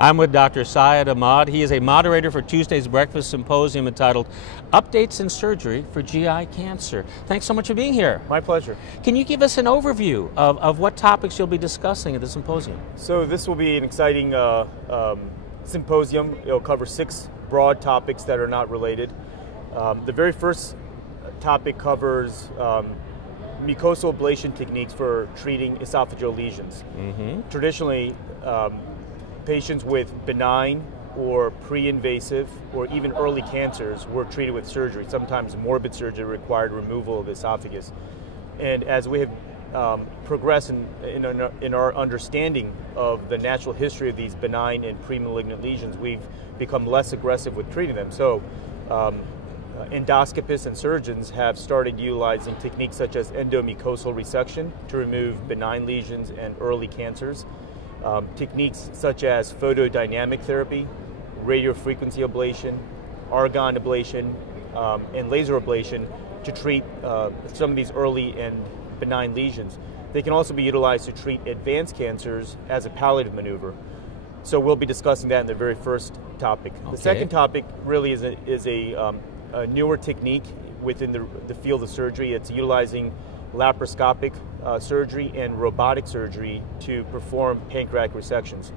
I'm with Dr. Syed Ahmad. He is a moderator for Tuesday's Breakfast Symposium entitled Updates in Surgery for GI Cancer. Thanks so much for being here. My pleasure. Can you give us an overview of what topics you'll be discussing at the symposium? So this will be an exciting symposium. It'll cover 6 broad topics that are not related. The very first topic covers mucosal ablation techniques for treating esophageal lesions. Traditionally, patients with benign or pre-invasive or even early cancers were treated with surgery. Sometimes morbid surgery required removal of the esophagus. And as we have progressed in our understanding of the natural history of these benign and pre-malignant lesions, we've become less aggressive with treating them. So endoscopists and surgeons have started utilizing techniques such as endomucosal resection to remove benign lesions and early cancers. Techniques such as photodynamic therapy, radiofrequency ablation, argon ablation, and laser ablation to treat some of these early and benign lesions. They can also be utilized to treat advanced cancers as a palliative maneuver. So we'll be discussing that in the very first topic. Okay. The second topic really is a newer technique within the field of surgery. It's utilizing laparoscopic surgery and robotic surgery to perform pancreatic resections.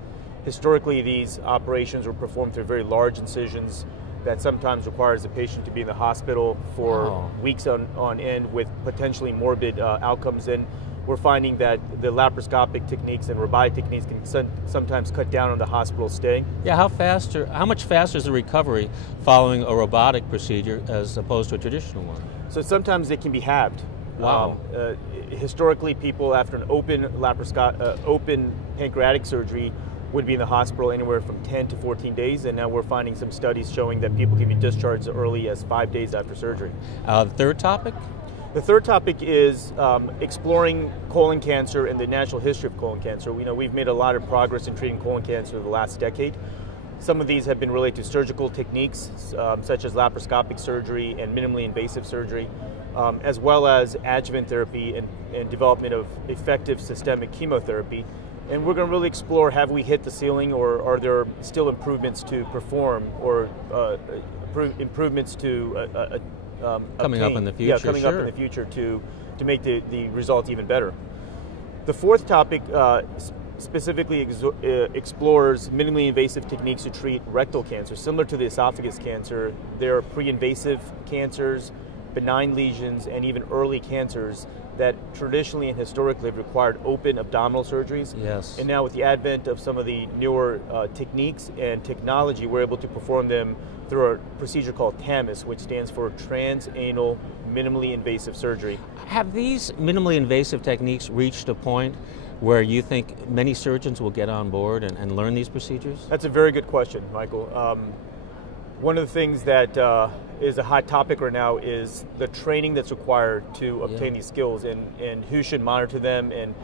Historically, these operations were performed through very large incisions that sometimes requires the patient to be in the hospital for weeks on end with potentially morbid outcomes. And we're finding that the laparoscopic techniques and robotic techniques can sometimes cut down on the hospital stay. Yeah, how much faster is the recovery following a robotic procedure as opposed to a traditional one? So sometimes it can be halved. Wow. Historically, people after an open pancreatic surgery would be in the hospital anywhere from 10 to 14 days, and now we're finding some studies showing that people can be discharged as early as 5 days after surgery. The third topic? The third topic is exploring colon cancer and the natural history of colon cancer. We've made a lot of progress in treating colon cancer in the last decade. Some of these have been related to surgical techniques, such as laparoscopic surgery and minimally invasive surgery, as well as adjuvant therapy and development of effective systemic chemotherapy. And we're going to really explore, have we hit the ceiling, or are there still improvements to perform, or improvements to coming obtain. Up in the future. Yeah, coming up in the future to make the results even better. The fourth topic specifically explores minimally invasive techniques to treat rectal cancer. Similar to the esophagus cancer, there are pre-invasive cancers, benign lesions, and even early cancers that traditionally and historically have required open abdominal surgeries. Yes. And now with the advent of some of the newer techniques and technology, we're able to perform them through a procedure called TAMIS, which stands for Transanal Minimally Invasive Surgery. Have these minimally invasive techniques reached a point where you think many surgeons will get on board and learn these procedures? That's a very good question, Michael. One of the things that is a hot topic right now is the training that's required to obtain these skills, and who should monitor them, and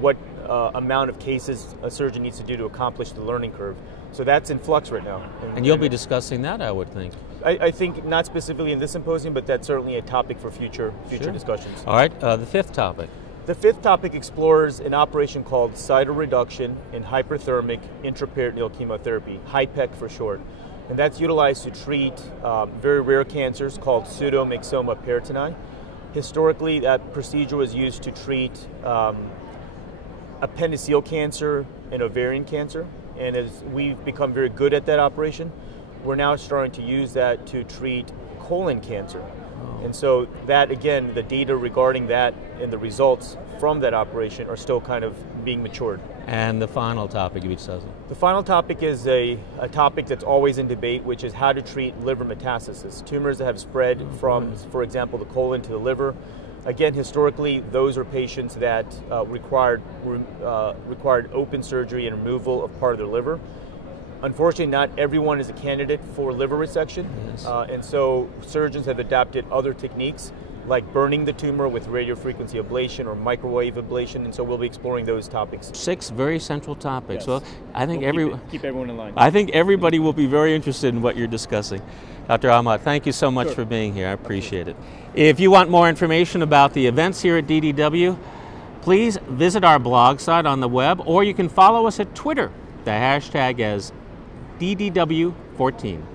what amount of cases a surgeon needs to do to accomplish the learning curve. So that's in flux right now. And you'll be discussing that, I would think. I think not specifically in this symposium, but that's certainly a topic for future discussions. All right, the fifth topic. The fifth topic explores an operation called cytoreduction in hyperthermic intraperitoneal chemotherapy, HIPEC for short. And that's utilized to treat very rare cancers called pseudomyxoma peritoni. Historically, that procedure was used to treat appendiceal cancer and ovarian cancer. And as we've become very good at that operation, we're now starting to use that to treat colon cancer. And so that, again, the data regarding that and the results from that operation are still kind of being matured. And the final topic you'll be discussing? The final topic is a topic that's always in debate, which is how to treat liver metastases. Tumors that have spread from, for example, the colon to the liver. Again, historically, those are patients that required open surgery and removal of part of their liver. Unfortunately, not everyone is a candidate for liver resection, and so surgeons have adapted other techniques like burning the tumor with radiofrequency ablation or microwave ablation, and so we'll be exploring those topics. 6 very central topics. Yes. Well, I think keep everyone in line. I think everybody will be very interested in what you're discussing. Dr. Ahmad, thank you so much for being here. I appreciate it. If you want more information about the events here at DDW, please visit our blog site on the web, or you can follow us at Twitter the hashtag as DDW14.